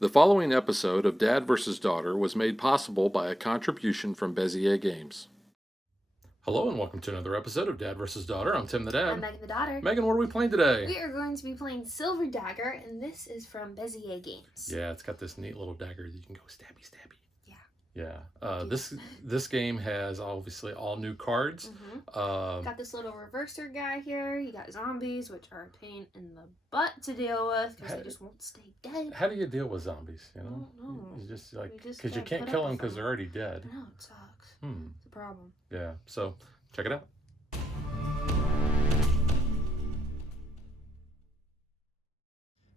The following episode of Dad vs. Daughter was made possible by a contribution from Bezier Games. Hello and welcome to another episode of Dad vs. Daughter. I'm Tim the Dad. I'm Megan the daughter. Megan, what are we playing today? We are going to be playing Silver Dagger, and this is from Bezier Games. Yeah, it's got this neat little dagger that you can go stabby stabby. Yeah. This game has obviously all new cards. Got this little reverser guy here. You got zombies, which are a pain in the butt to deal with because they just won't stay dead. How do you deal with zombies? You know, I don't know. You just like just because you gotta can't put kill up them with because they're already dead. I know, it sucks. It's a problem. Yeah. So check it out.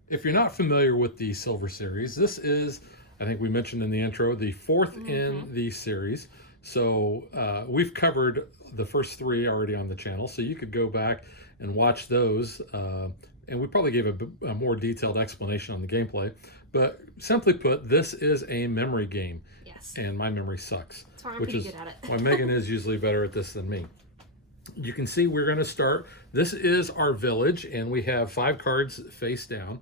If you're not familiar with the Silver series, this is, I think we mentioned in the intro, the fourth in the series. So we've covered the first three already on the channel, so you could go back and watch those. And we probably gave a more detailed explanation on the gameplay. But simply put, this is a memory game. Yes. And my memory sucks. That's why I'm pretty good at it. Why Megan is usually better at this than me. You can see we're going to start. This is our village, and we have 5 cards face down.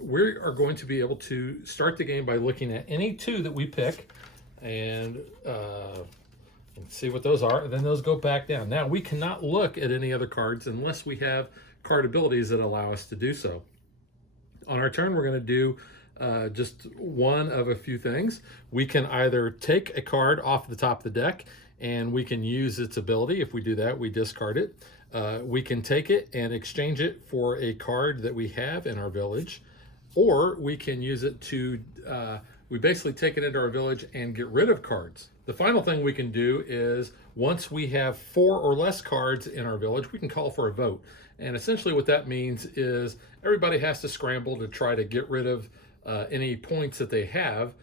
We are going to be able to start the game by looking at any 2 that we pick and see what those are, and then those go back down. Now, we cannot look at any other cards unless we have card abilities that allow us to do so. On our turn, we're going to do just one of a few things. We can either take a card off the top of the deck and we can use its ability. If we do that, we discard it. We can take it and exchange it for a card that we have in our village, or we can use it to, we basically take it into our village and get rid of cards. The final thing we can do is once we have 4 or less cards in our village, we can call for a vote. And essentially what that means is everybody has to scramble to try to get rid of any points that they have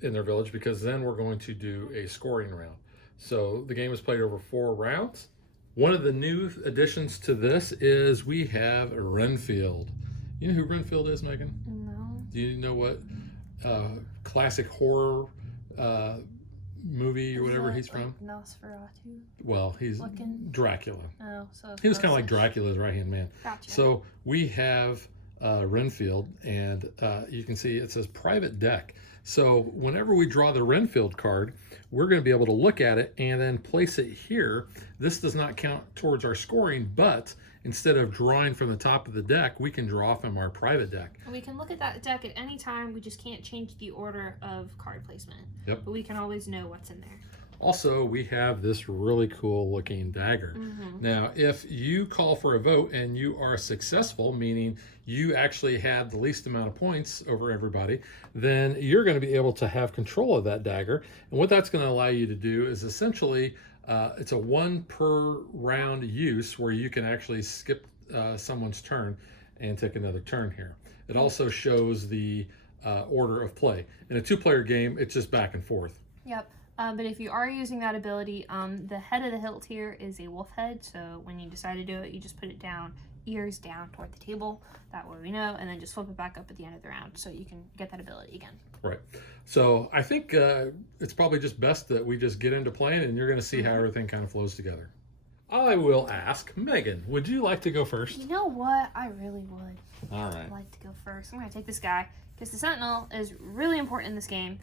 in their village, because then we're going to do a scoring round. So the game is played over 4 rounds. One of the new additions to this is we have Renfield. You know who Renfield is, Megan? No. Do you know what classic horror movie or whatever he's from? Nosferatu? Well, he's Dracula. Oh, so he was kind of like Dracula's right-hand man. Gotcha. So we have Renfield, and you can see it says private deck. So whenever we draw the Renfield card, we're going to be able to look at it and then place it here. This does not count towards our scoring, but instead of drawing from the top of the deck, we can draw from our private deck. We can look at that deck at any time. We just can't change the order of card placement. Yep. But we can always know what's in there. Also, we have this really cool looking dagger. Now, if you call for a vote and you are successful, meaning you actually had the least amount of points over everybody, then you're going to be able to have control of that dagger. And what that's going to allow you to do is essentially, it's a 1 per round use where you can actually skip someone's turn and take another turn here. It also shows the order of play. In a 2-player game, it's just back and forth. Yep. But if you are using that ability, the head of the hilt here is a wolf head. So when you decide to do it, you just put it down, ears down toward the table. That way we know, and then just flip it back up at the end of the round so you can get that ability again. Right. So I think it's probably just best that we just get into playing, and you're going to see how everything kind of flows together. I will ask Megan, would you like to go first? You know what? I really would. All right. I'd like to go first. I'm going to take this guy because the Sentinel is really important in this game.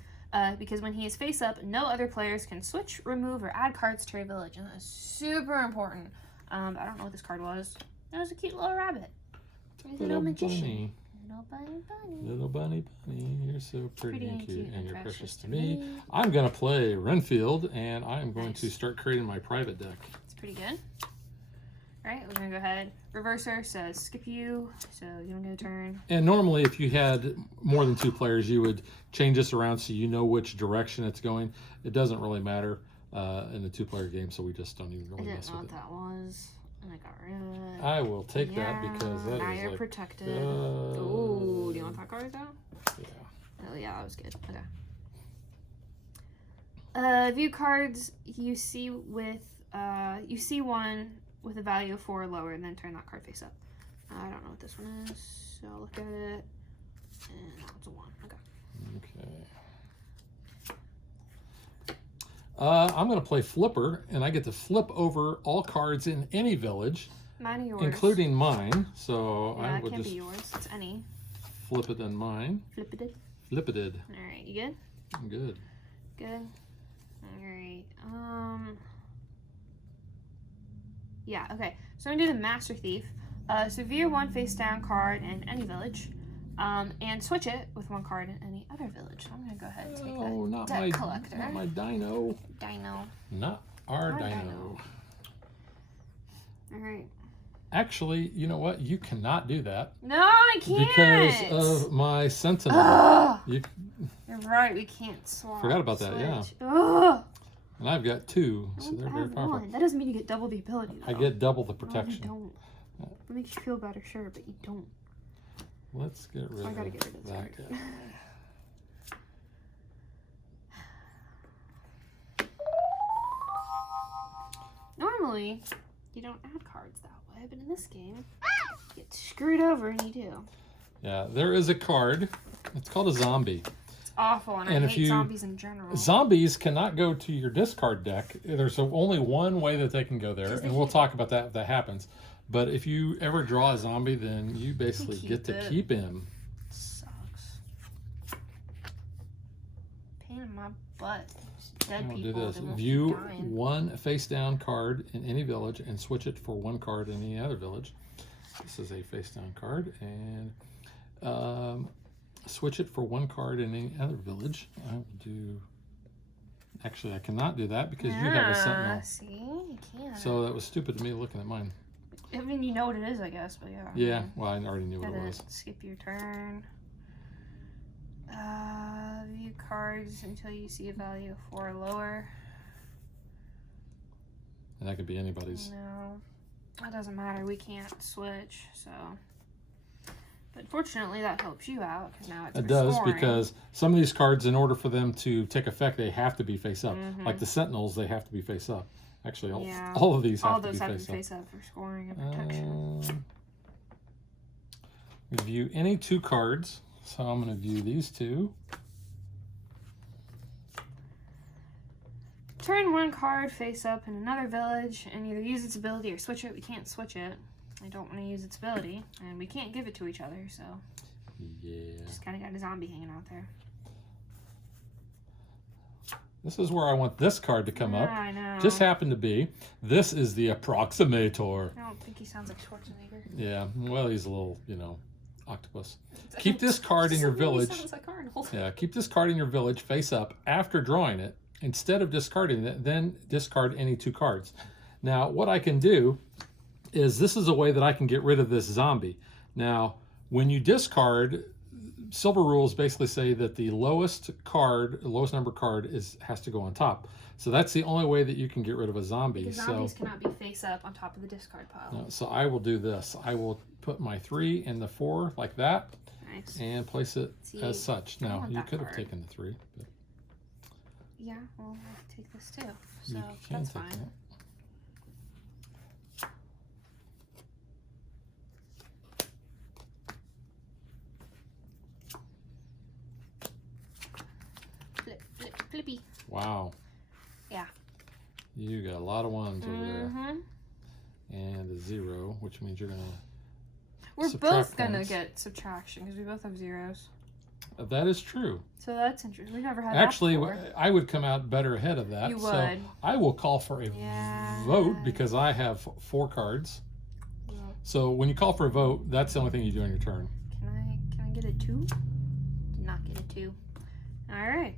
Because when he is face up, no other players can switch, remove, or add cards to your village, and that is super important. I don't know what this card was. It was a cute little rabbit. Little magician. Bunny. Little bunny, you're so pretty and cute, and you're precious to me. I'm going to play Renfield, and I'm going to start creating my private deck. It's pretty good. All right, we're going to go ahead. Reverser says skip you, so you don't get a turn. And normally, if you had more than 2 players, you would change this around so you know which direction it's going. It doesn't really matter in the 2-player game, so we just don't even really mess with it. I didn't know what that was, and I got rid of it. I will take that because that now is you're like, protected. Ooh, do you want that card though? Yeah. Oh yeah, that was good. Okay. View cards you see with you see one with a value of 4 or lower, and then turn that card face up. I don't know what this one is, so I'll look at it. And that one's a 1. Okay. I'm going to play Flipper, and I get to flip over all cards in any village, mine or yours, including mine. So yeah, I it would can't just be yours. It's any. flip it than mine. Flip it. Flip it did. All right, you good? I'm good. Good. All right. Yeah. Okay. So I'm gonna do the Master Thief. So view one face down card in any village, and switch it with one card in any other village. So I'm gonna go ahead and take that deck collector. Not my dino. Dino. Not our Our dino. dino. All right. Actually, you know what? You cannot do that. No, I can't. Because of my sentinel. Ugh. You You're right. We can't swap. forgot about that, yeah. Switch. Ugh. And I've got 2, so I they're very have powerful. one. That doesn't mean you get double the ability, though. I get double the No, you protection. don't. It makes you feel better, sure, but you don't. Let's get rid I of gotta get rid of this that card. guy. Normally, you don't add cards that way, but in this game, you get screwed over and you do. Yeah, there is a card. It's called a zombie. It's awful, and And I if hate you- zombies in general. Zombies cannot go to your discard deck. There's only one way that they can go there, Because they and we'll can't- talk about that if that happens. But if you ever draw a zombie, then you basically keep get to it. keep him. Sucks. Pain in my butt. Dead We'll do people. this. They won't View keep dying. one face down card in any village and switch it for one card in any other village. This is a face down card, and switch it for one card in any other village. I will do. Actually, I cannot do that because you have a sentinel. See, you can't. So that was stupid of me looking at mine. I mean, you know what it is, I guess, but yeah. Yeah, well, I already knew what it Gotta was. skip your turn. View cards until you see a value of 4 or lower. And that could be anybody's. No, that doesn't matter. We can't switch, so. But fortunately, that helps you out because now it's It does, restoring. because some of these cards, in order for them to take effect, they have to be face up. Mhm. Like the Sentinels, they have to be face up. Actually, Yeah. all of these all have to be those have to face be up. face up for scoring and protection. View any 2 cards. So I'm going to view these 2. Turn one card face up in another village and either use its ability or switch it. We can't switch it. I don't want to use its ability, and we can't give it to each other, so Yeah. just kind of got a zombie hanging out there. This is where I want this card to come Yeah, up. I know. Just happened to be. This is the Approximator. I don't think he sounds like Schwarzenegger. Yeah, well, he's a little, octopus. Keep this card in your village. He sounds like Arnold. Yeah, keep this card in your village face up after drawing it. Instead of discarding it, then discard any 2 cards. Now, what I can do is this is a way that I can get rid of this zombie. Now, when you discard, silver rules basically say that the lowest number card has to go on top. So that's the only way that you can get rid of a zombie. Because zombies cannot be face up on top of the discard pile. So I will do this. I will put my 3 and the 4 like that Nice. and place it See, as such. I Now, want you that could have card. taken the 3. But Yeah, well, I have to take this too. So you can that's take fine. that. Flip, flip, flippy. Wow. Yeah. You got a lot of 1s over there. Mm-hmm. And a 0, which means you're going We're Subtract both gonna points. get subtraction because we both have zeros. to... That is true. So that's interesting. We've never had Actually, that before. I would come out better ahead of that. You So would. I will call for a Yeah. vote because I have 4 cards. Yeah. So when you call for a vote, that's the only thing you do on your turn. Can I get a 2? Did not get a 2. All right.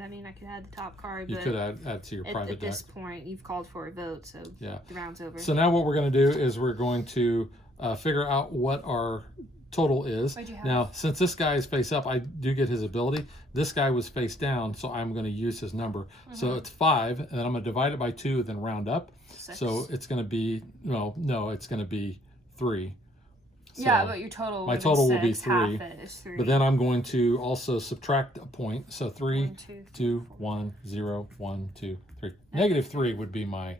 I mean, I could add the top card, You but could add to your private at deck. this point, you've called for a vote, so Yeah. the round's over. So now what we're going to do is we're going to figure out what our total is. What'd you have? Now, since this guy is face up, I do get his ability. This guy was face down, so I'm going to use his number. So it's 5, and then I'm going to divide it by 2, then round up. 6. So it's going to be, no, it's going to be 3. So, yeah, but your total. my would total be will be 6. 3, Half it is 3. but then I'm going to also subtract a point. So 3, 1, 2, 2, 1, 0, 1, 2, 3. Negative 3 would be my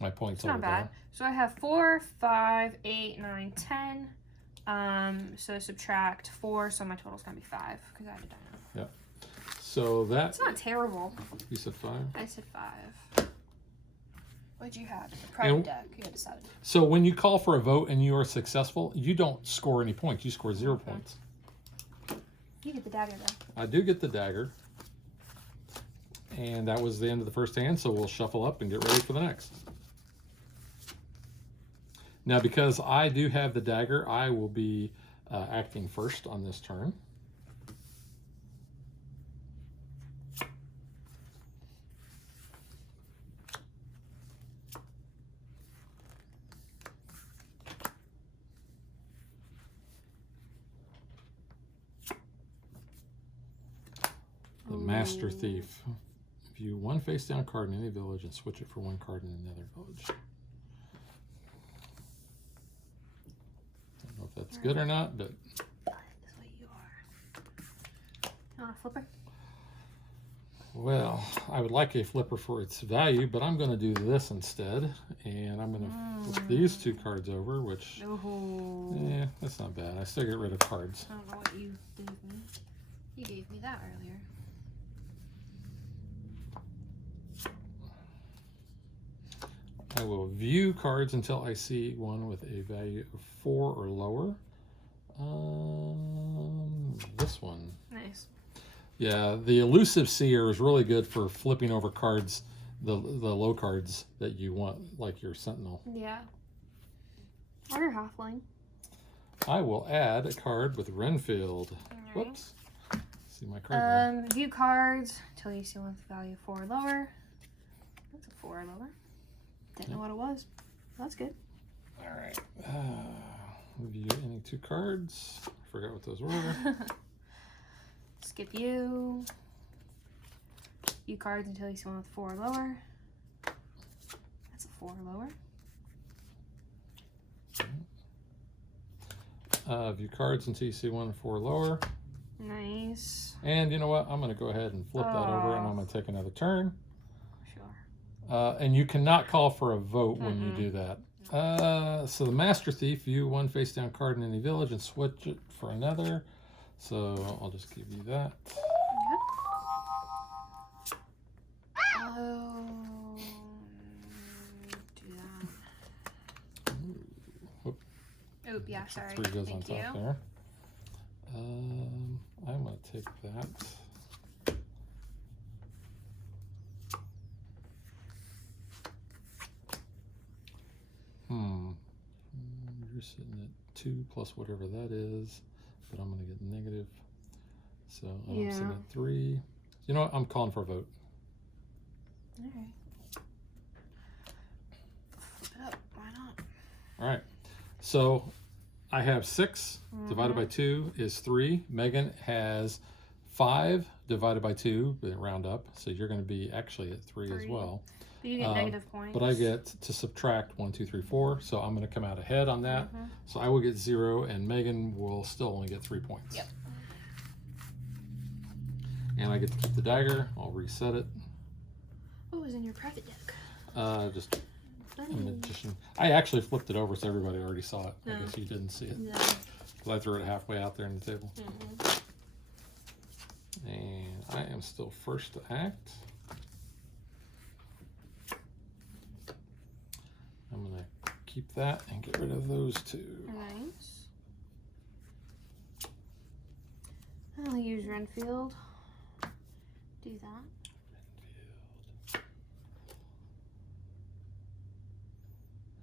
point It's total. not bad. So I have 4, 5, 8, 9, 10. So subtract 4, so my total's gonna be 5 because I did that. So that, It's not terrible. you said 5? I said 5. What'd you have? The private And- deck. You had decided. So when you call for a vote and you are successful, you don't score any points. You score 0 points. You get the dagger though. I do get the dagger. And that was the end of the first hand, so we'll shuffle up and get ready for the next. Now, because I do have the dagger, I will be acting first on this turn. The Master Thief. View one face-down card in any village and switch it for one card in another village. Don't know if that's good or not, but... That's what you are. You want a flipper? Well, I would like a flipper for its value, but I'm going to do this instead. And I'm going to flip these two cards over, which... Yeah, that's not bad. I still get rid of cards. I don't know what you gave me. You gave me that earlier. I will view cards until I see one with a value of 4 or lower. This one. Nice. Yeah, the Elusive Seer is really good for flipping over cards, the low cards that you want, like your Sentinel. Yeah. Or your Halfling. I will add a card with Renfield. Right. Whoops. See my card there. View cards until you see one with value 4 or lower. That's a 4 or lower. Didn't know what it was. That's good. All right. View any two cards. I forgot what those were. Skip you. View cards until you see one with 4 or lower. That's a 4 or lower. View cards until you see one 4 or lower. Nice. And you know what? I'm going to go ahead and flip that over, and I'm going to take another turn. Sure. And you cannot call for a vote when you do that. So the Master Thief, view one face-down card in any village and switch it for another. So I'll just give you that. Do that. Oop, yeah, sorry. 3 goes on Thank top you. there. I'm going to take that. You're sitting at 2 plus whatever that is, but I'm going to get negative. So I'm sitting at 3. You know what? I'm calling for a vote. All right. Flip it up. Why not? All right. So I have 6 divided by 2 is 3. Megan has 5 divided by 2, but round up. So you're going to be actually at 3 as well. But you get negative points. But I get to subtract 1, 2, 3, 4. So I'm going to come out ahead on that. So I will get 0, and Megan will still only get 3 points. Yep. And I get to keep the dagger. I'll reset it. What was in your private deck? Just a magician. I actually flipped it over so everybody already saw it. No. I guess you didn't see it. No. Because I threw it halfway out there on the table. And I am still first to act. I'm going to keep that and get rid of those 2. Nice. I'll use Renfield. Do that.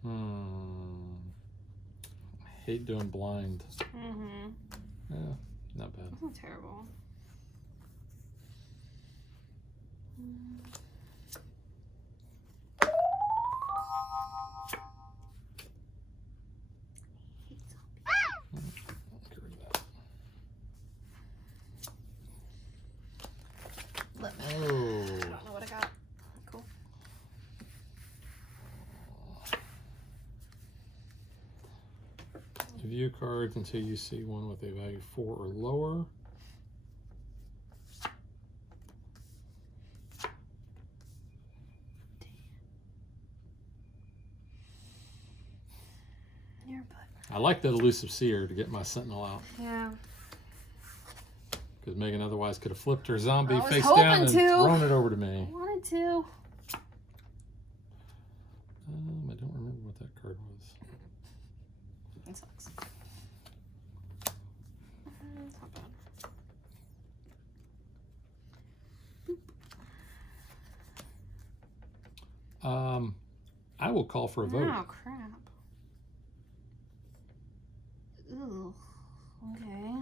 I hate doing blind. Yeah, not bad. That's not terrible. Get rid of that. Let me. Oh. I don't know what I got. Cool. View cards until you see one with a value 4 or lower. I like that Elusive Seer to get my Sentinel out. Yeah. Because Megan otherwise could have flipped her zombie I was face hoping down and to. thrown it over to me. I wanted to. I don't remember what that card was. It sucks. It's not bad. will call for a vote. Oh, crap. Ooh. Okay.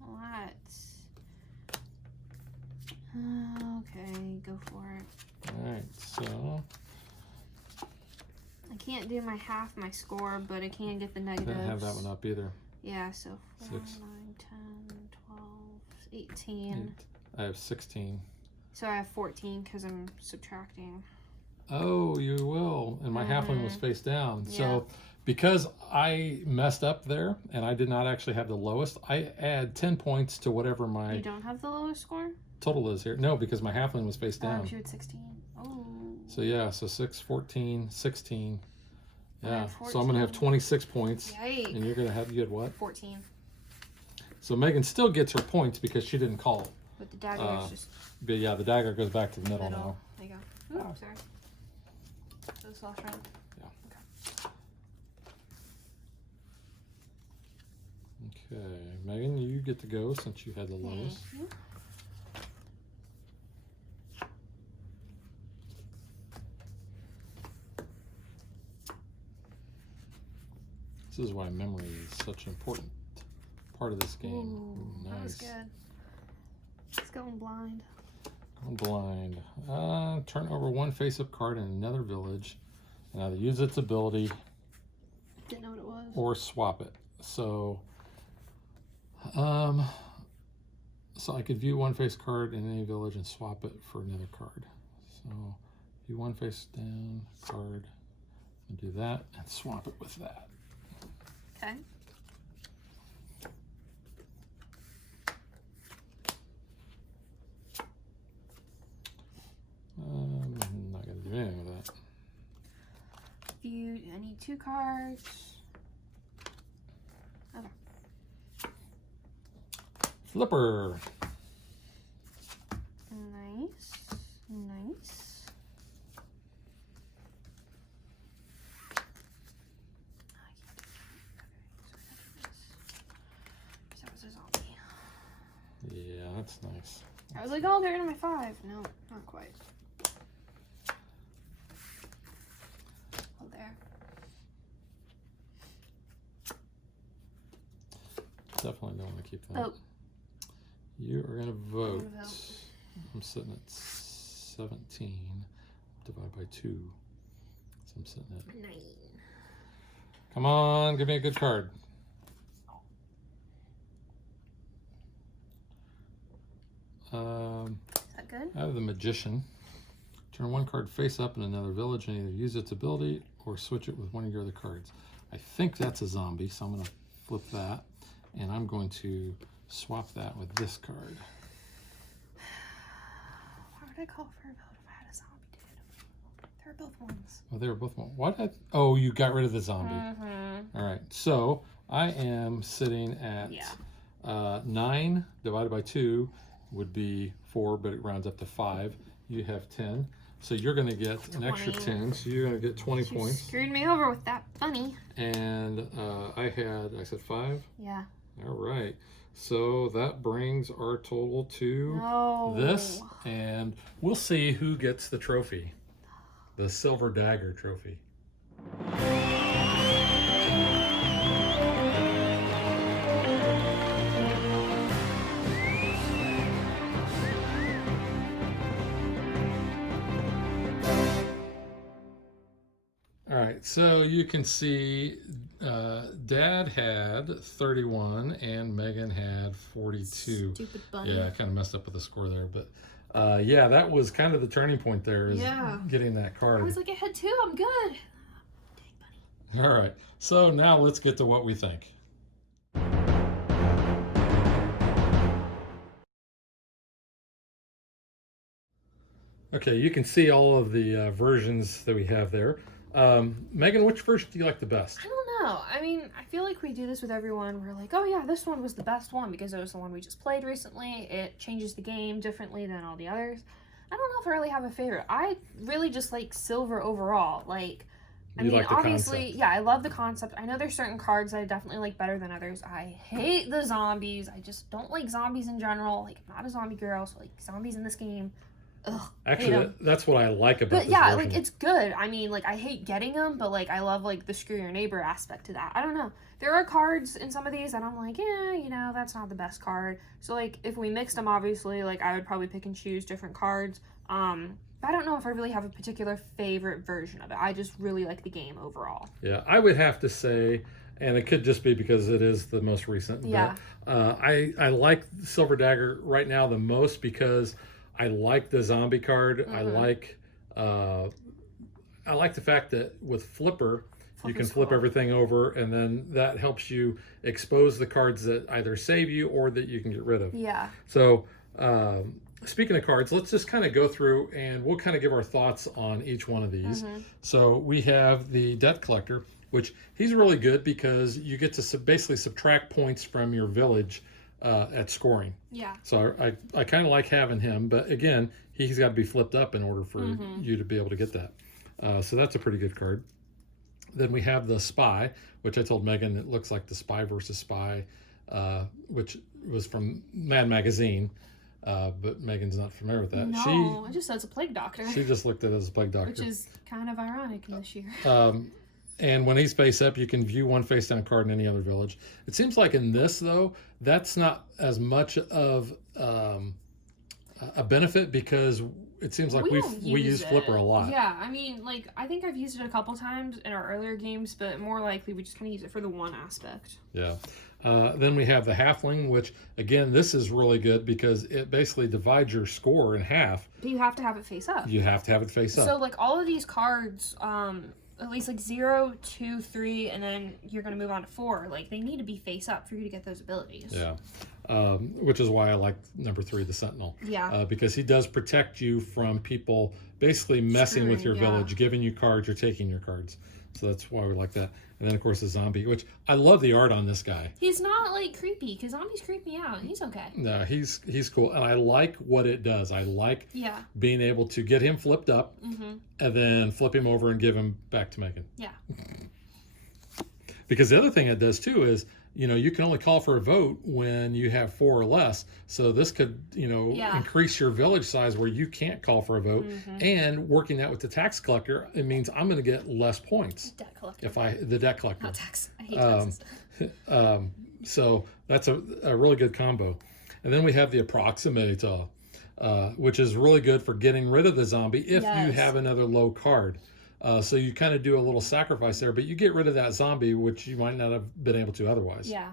What? Okay, go for it. Alright, so... I can't do my half my score, but I can get the negatives. Didn't have that one up either. Yeah, so 4, 9, 6. 10, 12, 18. I have 16. So I have 14 because I'm subtracting. Oh, you will. And my halfling was face down. Yeah. So because I messed up there and I did not actually have the lowest, I add 10 points to whatever my You don't have the lowest score? total is here. No, because my halfling was face down. Oh, you had 16. Oh. So yeah, so 6, 14, 16. I Yeah. have So I'm going to have 26 points. Yikes. And you're going to have, you had what? 14. So Megan still gets her points because she didn't call. But the dagger is just But yeah, the dagger goes back to the middle now. middle. There you go. Ooh, sorry. So this last round? Yeah. Okay, Megan, you get to go since you had the lowest. Mhm. This is why memory is such an important part of this game. Ooh, that was Nice. good. It's going blind. Going blind. Turn over one face-up card in another village, and either use its ability Didn't know what it was. or swap it. So, so I could view one face card in any village and swap it for another card. So, view one face down card, and do that, and swap it with that. Okay. I'm not going to do anything with that. View, I need 2 cards. Okay. Flipper. Nice. Nice. That was a zombie. Yeah, that's nice. I was like, oh, they're in my 5. No, not quite. Oh, there. Definitely don't want to keep that. Vote. You are going to vote. I'm gonna vote. I'm sitting at 17. Divide by 2. So I'm sitting at... 9. Come on, give me a good card. Is that good? I have the Magician. Turn one card face up in another village and either use its ability or switch it with one of your other cards. I think that's a zombie, so I'm going to flip that. And I'm going to swap that with this card. Why would I call for a vote if I had a zombie, dude? They're both ones. Oh, they were both one. What? Oh, you got rid of the zombie. Mm-hmm. All right, so I am sitting at 9 divided by 2 would be 4, but it rounds up to 5. You have 10. So you're going to get an extra 10. So you're going to get 20 You points. screwed me over with that bunny. And I said 5? Yeah. All right. So that brings our total to No. this. And we'll see who gets the trophy. The Silver Dagger trophy. All right, so you can see Dad had 31 and Megan had 42. Stupid bunny. Yeah, I kind of messed up with the score there, but yeah, that was kind of the turning point there, is getting that card. I was like, I had 2, I'm good. Dang bunny. All right, so now let's get to what we think. Okay, you can see all of the versions that we have there. Megan, which version do you like the best? I don't know. I mean, I feel like we do this with everyone. We're like, oh yeah, this one was the best one because it was the one we just played recently. It changes the game differently than all the others. I don't know if I really have a favorite. I really just like silver overall. Like, I You mean, like the obviously, concept. yeah, I love the concept. I know there's certain cards that I definitely like better than others. I hate the zombies. I just don't like zombies in general. Like, I'm not a zombie girl, so like zombies in this game, ugh. Actually, that's what I like about But this yeah, version. like it's good. I mean, like I hate getting them, but like I love like the screw your neighbor aspect to that. I don't know. There are cards in some of these that I'm like, yeah, you know, that's not the best card. So like if we mixed them, obviously, like I would probably pick and choose different cards. But I don't know if I really have a particular favorite version of it. I just really like the game overall. Yeah, I would have to say, and it could just be because it is the most recent. Yeah. But, I like Silver Dagger right now the most because I like the zombie card. I like the fact that with Flipper, you can flip everything over, and then that helps you expose the cards that either save you or that you can get rid of. Yeah. So, speaking of cards, let's just kind of go through and we'll kind of give our thoughts on each one of these. So we have the Debt Collector, which he's really good because you get to basically subtract points from your village at scoring. Yeah. So I kind of like having him, but again, he's got to be flipped up in order for you to be able to get that. So that's a pretty good card. Then we have the Spy, which I told Megan it looks like the Spy versus Spy, which was from Mad Magazine. But Megan's not familiar with that. No, it just says a plague doctor. She just looked at it as a plague doctor. Which is kind of ironic in this year. And when he's face up, you can view one face down card in any other village. It seems like in this, though, that's not as much of a benefit because it seems like we use Flipper a lot. Yeah, I mean, like, I think I've used it a couple times in our earlier games, but more likely we just kind of use it for the one aspect. Yeah. Then we have the Halfling, which, again, this is really good because it basically divides your score in half. But you have to have it face up. You have to have it face up. So, like, all of these cards, at least, like, 0, 2, 3, and then you're going to move on to 4. Like, they need to be face up for you to get those abilities. Yeah. Which is why I like number 3, the Sentinel. Yeah. Because he does protect you from people basically messing with your village, giving you cards or taking your cards. So that's why we like that. And then, of course, the Zombie, which I love the art on this guy. He's not, like, creepy, because zombies creep me out, and he's okay. No, he's cool. And I like what it does. I like being able to get him flipped up and then flip him over and give him back to Megan. Yeah. Because the other thing it does, too, is, you know, you can only call for a vote when you have 4 or less. So this could, you know, increase your village size where you can't call for a vote. And working that with the tax collector, it means I'm going to get less points. Debt collector. The debt collector. Not tax. I hate taxes. So that's a really good combo. And then we have the Approximator, which is really good for getting rid of the zombie if you have another low card. So you kind of do a little sacrifice there, but you get rid of that zombie, which you might not have been able to otherwise. Yeah.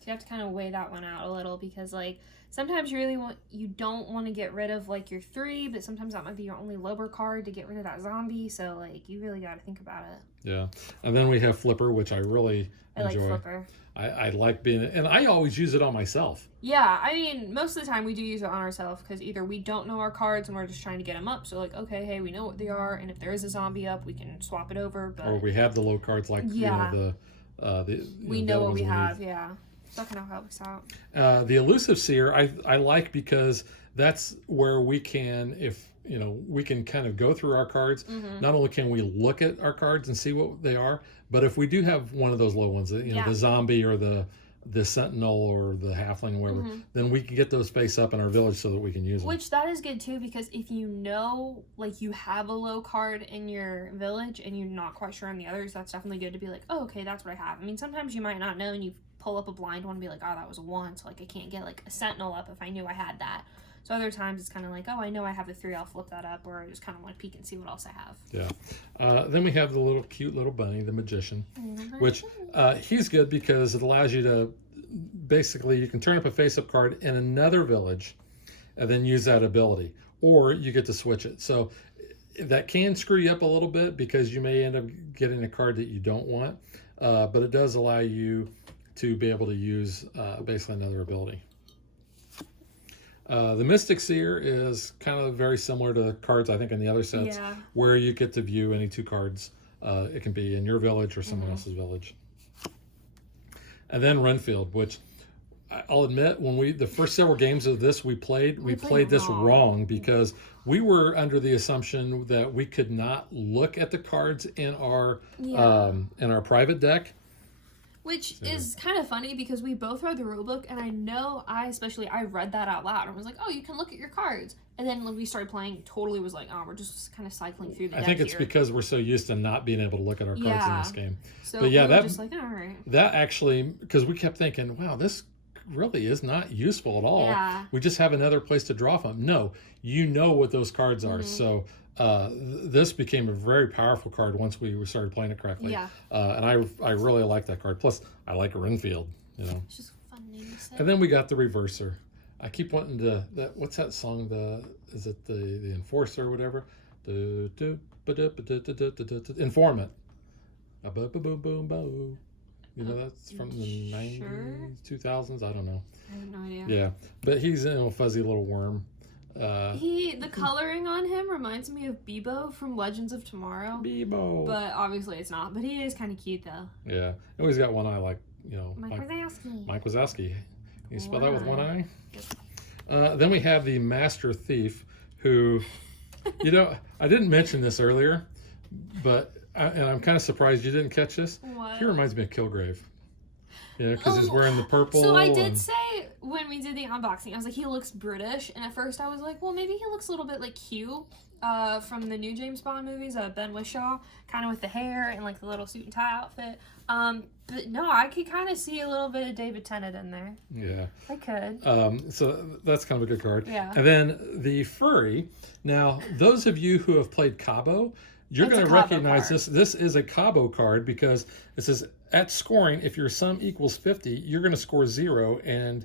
So you have to kind of weigh that one out a little because, like, sometimes you don't want to get rid of, like, your 3, but sometimes that might be your only lower card to get rid of that zombie. So, like, you really got to think about it. Yeah. And then we have Flipper, which I really enjoy. I like Flipper. I like being, and I always use it on myself. Yeah, I mean, most of the time we do use it on ourselves because either we don't know our cards and we're just trying to get them up. So, like, okay, hey, we know what they are, and if there is a zombie up, we can swap it over. But or we have the low cards, like you know, we know what we have. Yeah, that kind of helps out. The Elusive Seer, I like because that's where we can, if you know, we can kind of go through our cards. Not only can we look at our cards and see what they are, but if we do have one of those low ones, you know, the zombie or the Sentinel or the Halfling or whatever, then we can get those face up in our village so that we can use them. Which that is good too, because if you know, like, you have a low card in your village and you're not quite sure on the others, that's definitely good to be like, oh, okay, that's what I have. I mean, sometimes you might not know and you pull up a blind one and be like, oh, that was a 1, so, like, I can't get, like, a Sentinel up if I knew I had that. So other times it's kind of like, oh, I know I have the 3, I'll flip that up, or I just kind of want to peek and see what else I have. Yeah. Then we have the cute little bunny, the Magician, which he's good because it allows you to, basically, you can turn up a face-up card in another village and then use that ability, or you get to switch it. So that can screw you up a little bit because you may end up getting a card that you don't want, but it does allow you to be able to use basically another ability. The Mystic Seer is kind of very similar to cards, I think, in the other sets, where you get to view any 2 cards. It can be in your village or someone else's village. And then Renfield, which I'll admit, when the first several games of this we played this wrong because we were under the assumption that we could not look at the cards in our private deck. Which So- is kind of funny because we both read the rulebook, and I know I read that out loud and was like, oh, you can look at your cards. And then when we started playing, totally was like, oh, we're just kind of cycling through the deck I think it's here. because we're so used to not being able to look at our cards in this game. So But yeah, we were that- just like, all right. That actually, because we kept thinking, wow, this really is not useful at all. Yeah. We just have another place to draw from. No, you know what those cards are. So this became a very powerful card once we started playing it correctly. Yeah. And I really like that card. Plus, I like Renfield, you know. It's just a fun name to say. And then we got the Reverser. I keep wanting to, what's that song? Is it the Enforcer or whatever? Informant. Boom, boom, boom. You know, that's from the 90s, 2000s. I don't know. I have no idea. Yeah, but he's a fuzzy little worm. The coloring on him reminds me of Bebo from Legends of Tomorrow. Bebo. But obviously it's not. But he is kind of cute though. Yeah, and he's got one eye, like, you know, Mike Wazowski. Mike Wazowski. Can you spell One that with one eye. eye? Then we have the Master Thief, who, you know, I didn't mention this earlier, but and I'm kind of surprised you didn't catch this. What? He reminds me of Kilgrave. You know, because he's wearing the purple. So I did and- say when we did the unboxing, I was like, he looks British, and at first I was like, well, maybe he looks a little bit like Q from the new James Bond movies, Ben Whishaw, kind of with the hair and like the little suit and tie outfit. But no, I could kind of see a little bit of David Tennant in there. Yeah. I could. So that's kind of a good card. Yeah. And then the Furry. Now, those of you who have played Cabo, you're It's a going to Cabo recognize card. this. This is a Cabo card because it says at scoring, if your sum equals 50, you're going to score 0. And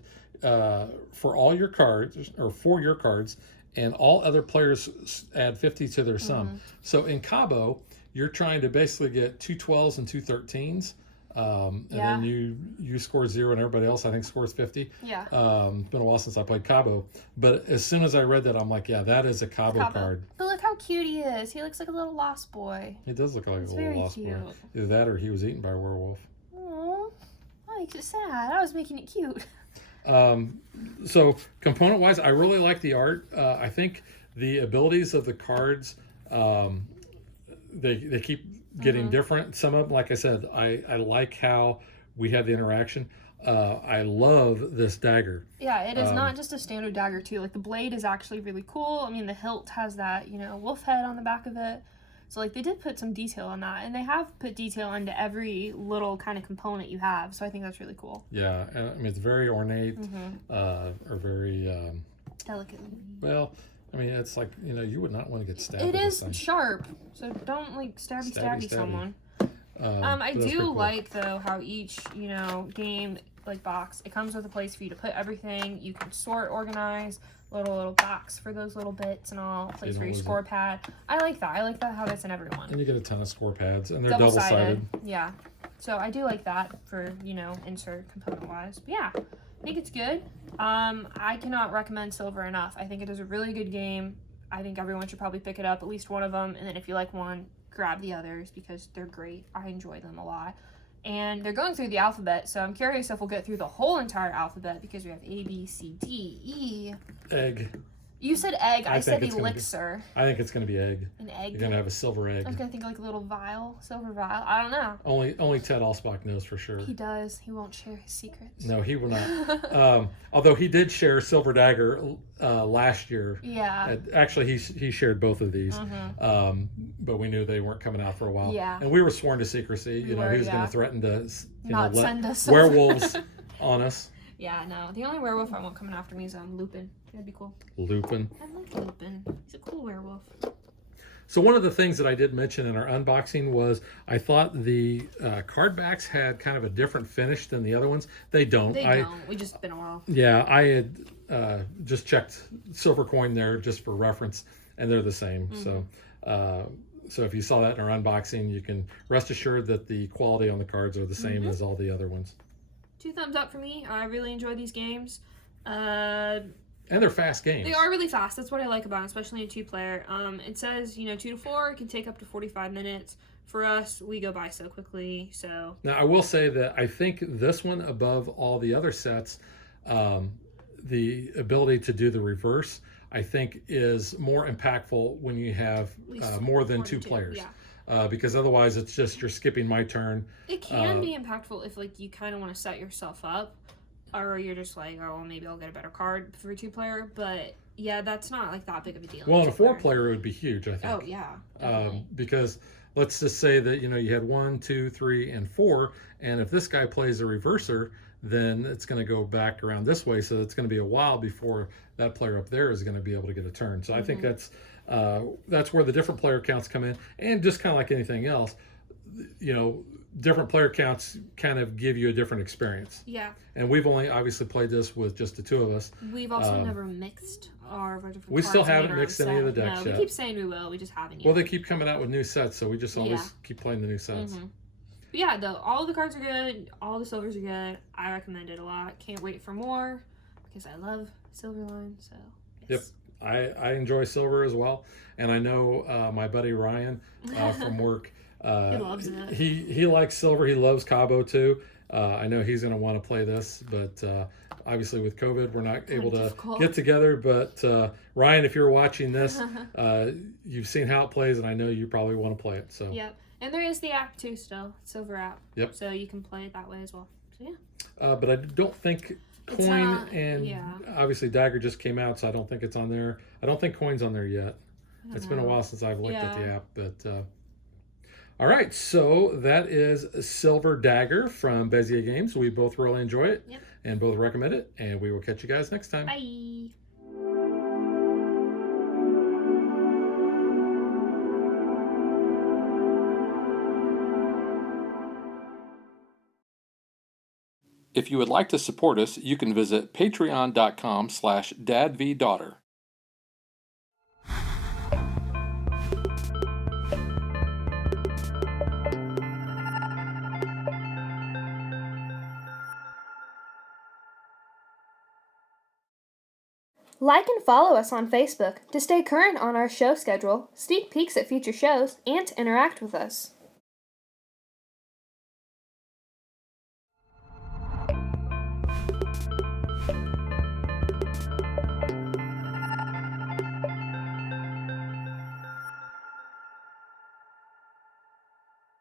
for all your cards, or for your cards, and all other players add 50 to their sum. So in Cabo, you're trying to basically get 2 12s and 2 13s. And then you score 0 and everybody else I think scores 50. Yeah. It's been a while since I played Cabo, but as soon as I read that, I'm like, yeah, that is a Cabo card. But look how cute he is. He looks like a little lost boy. He does look like It's a little very lost boy. cute. Either that or he was eaten by a werewolf. Aww. That makes it sad. I was making it cute. So component-wise, I really like the art. I think the abilities of the cards, they keep getting different. Some of them, like I said, I like how we have the interaction. I love this dagger. Yeah, it is not just a standard dagger too. Like the blade is actually really cool. I mean, the hilt has that, wolf head on the back of it. So like they did put some detail on that, and they have put detail into every little kind of component you have. So I think that's really cool. Yeah, and I mean it's very ornate, or very Delicately. well. I mean, it's like, you would not want to get stabbed. It with is this thing. sharp, so don't like stabby someone. I But that's do pretty cool. like though how each game like box, it comes with a place for you to put everything. You can sort, organize, little box for those little bits and all. Place for your lose score pad. I like that. I like that how that's in everyone. And you get a ton of score pads, and they're double-sided. Yeah. So I do like that for insert component wise. But yeah, I think it's good. I cannot recommend Silver enough. I think it is a really good game. I think everyone should probably pick it up, at least one of them, and then if you like one, grab the others because they're great. I enjoy them a lot. And they're going through the alphabet, so I'm curious if we'll get through the whole entire alphabet because we have A, B, C, D, E. Egg. You said egg. I said think it's gonna be- elixir. I think it's going to be egg. An egg. You're going to have a silver egg. I was gonna think like a little vial, silver vial. I don't know. Only Ted Alspach knows for sure. He does. He won't share his secrets. No, he will not. Although he did share Silver Dagger last year. Yeah. Actually, he shared both of these, but we knew they weren't coming out for a while. Yeah. And we were sworn to secrecy. We He were, was going yeah. to threaten to Not let send us werewolves on us. Yeah, no. The only werewolf I want coming after me is Lupin. That'd be cool. Lupin. I like Lupin. He's a cool werewolf. So one of the things that I did mention in our unboxing was I thought the card backs had kind of a different finish than the other ones. They don't. They don't. We just been a while. Yeah, I had just checked Silver Coin there just for reference, and they're the same. So if you saw that in our unboxing, you can rest assured that the quality on the cards are the same as all the other ones. 2 thumbs up for me. I really enjoy these games. And they're fast games. They are really fast. That's what I like about them, especially in 2-player. It says, 2 to 4, it can take up to 45 minutes. For us, we go by so quickly, so... Now, I will say that I think this one, above all the other sets, the ability to do the reverse, I think, is more impactful when you have more than 2 players. Yeah. because otherwise it's just you're skipping my turn. It can be impactful if like you kind of want to set yourself up, or you're just like, oh, well, maybe I'll get a better card for a 2-player. But yeah, that's not like that big of a deal. Well, in a 4-player, it would be huge, I think. Oh yeah, definitely. Because let's just say that you had 1, 2, 3, and 4, and if this guy plays a reverser, then it's going to go back around this way. So it's going to be a while before that player up there is going to be able to get a turn. So I think that's where the different player counts come in, and just kind of like anything else, different player counts kind of give you a different experience. Yeah. And we've only obviously played this with just the 2 of us. We've also never mixed our different We cards still and made haven't our mixed own any of the set. decks No, yet. we keep saying we will. We just haven't yet. Well, they keep coming out with new sets, so we just always keep playing the new sets. But yeah, all of the cards are good. All the silvers are good. I recommend it a lot. Can't wait for more because I love Silverline. So yes. Yep, I enjoy silver as well, and I know my buddy Ryan from work. He loves it. He likes silver. He loves Cabo too. I know he's going to want to play this, but obviously with COVID, we're not able to get together. But Ryan, if you're watching this, you've seen how it plays, and I know you probably want to play it. So yep, and there is the app too, still Silver app. Yep. So you can play it that way as well. So yeah. But I don't think Coin obviously Dagger just came out, so I don't think it's on there. I don't think Coin's on there yet. It's been a while since I've looked at the app, but. All right, so that is Silver Dagger from Bezier Games. We both really enjoy it and both recommend it, and we will catch you guys next time. Bye. If you would like to support us, you can visit patreon.com/dadvdaughter. Like and follow us on Facebook to stay current on our show schedule, sneak peeks at future shows, and to interact with us.